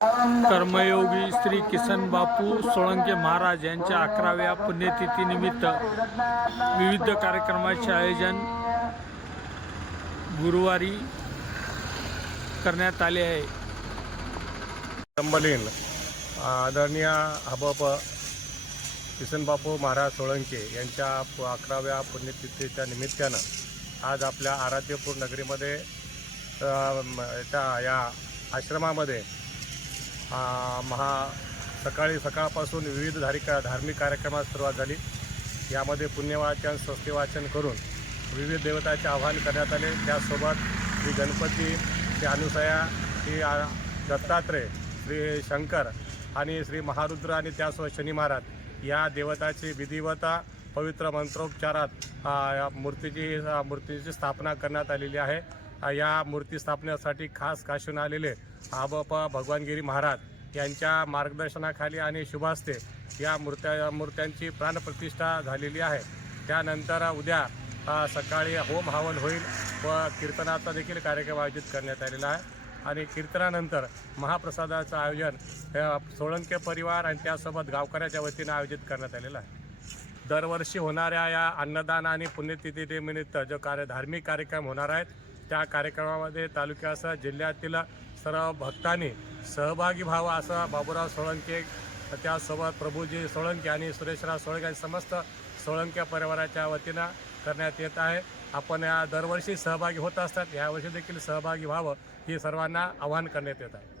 कर्मयोगी श्री किसन बापू सोळंके महाराज यांच्या 11व्या पुण्यतिथीनिमित्त विविध कार्यक्रमाचे आयोजन गुरुवारी करण्यात आले आहे। संबलीन आदरणीय हबप किसन बापू महाराज सोळंके यांच्या 11व्या पुण्यतिथीच्या निमित्तानं आज आपल्या आराध्यपूर नगरीमध्ये या आश्रमामध्ये सकाळपासून विविध धार्मिक कार्यक्रमास सुरुवात झाली। यामध्ये पुण्यवाचन स्वस्तिवाचन करून विविध देवतांचे आवाहन करण्यात आले। त्यासोबत श्री गणपती, श्री अनुसया, श्री दत्तात्रय, श्री शंकर आणि श्री महारुद्र आणि त्यासोबत शनी महाराज या देवताची विधिवत पवित्र मंत्रोपचारात मूर्तीची स्थापना करण्यात आलेली आहे। या मूर्ती स्थापनेसाठी खास काशून आलेले हबप भगवानगिरी महाराज यांच्या मार्गदर्शनाखाली आणि शुभास्ते या मूर्त्यांची प्राणप्रतिष्ठा झालेली आहे। त्यानंतर उद्या सकाळी होम हवन होईल व कीर्तनाचा देखील कार्यक्रम आयोजित करण्यात आलेला आहे आणि कीर्तनानंतर महाप्रसादाचं आयोजन सोळंके परिवार आणि त्यासोबत गावकऱ्याच्या वतीनं आयोजित करण्यात आलेलं आहे। दरवर्षी होणाऱ्या या अन्नदान आणि पुण्यतिथीनिमित्त जो धार्मिक कार्यक्रम होणार आहेत त्या कार्यक्रमामध्ये तालुक्यासह जिल्ह्यातील सर्व भक्तांनी सहभागी व्हावा असं बाबूराव सोळंके, त्यासोबत प्रभूजी सोळंके आणि सुरेशराव सोळंके आणि समस्त सोळंके परिवाराच्या वतीनं करण्यात येत आहे। आपण या दरवर्षी सहभागी होत असतात, यावर्षी देखील सहभागी व्हावं ही सर्वांना आवाहन करण्यात येत आहे।